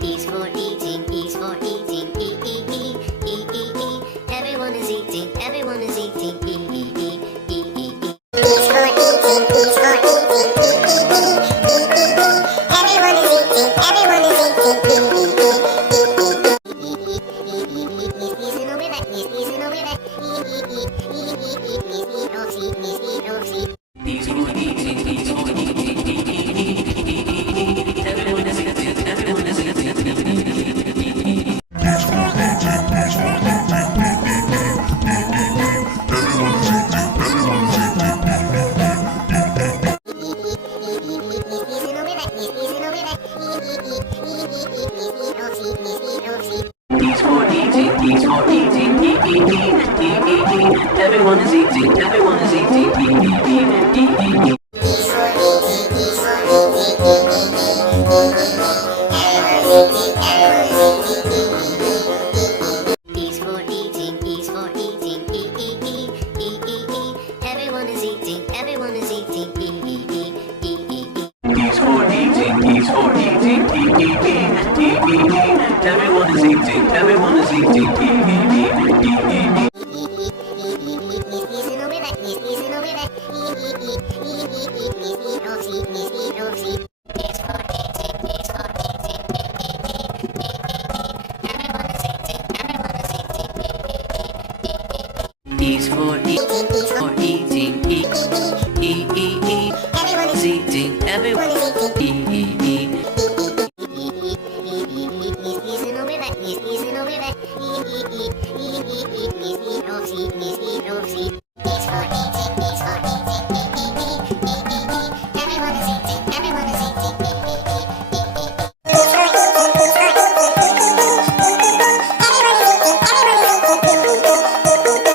E's for eating, E's for eating, E, E, E, E, E, E. Everyone is eating, everyone is eating, E, E, E, E, E, E. E's for eating, E's for eating, E, E, E, E, E, E. Everyone is eating, everyone is eating, E, E, E, Everyone is eating, everyone is eating, E, E, E, E, E, E. E's for eating, E's for eating, E, E, E, E, E, E. Everyone's eating, everyone's eating, E, E, E, E, E, E. E's for eating, E's for eating, E, E, E, E, E, E. Everyone is eating, everyone is eating, E, E, E, E, E, E. E's for eating, E's for eating, E, E, E, E, E, E. Everyone is eating, everyone is eating, E, E, E, E, E, E. E's for eating.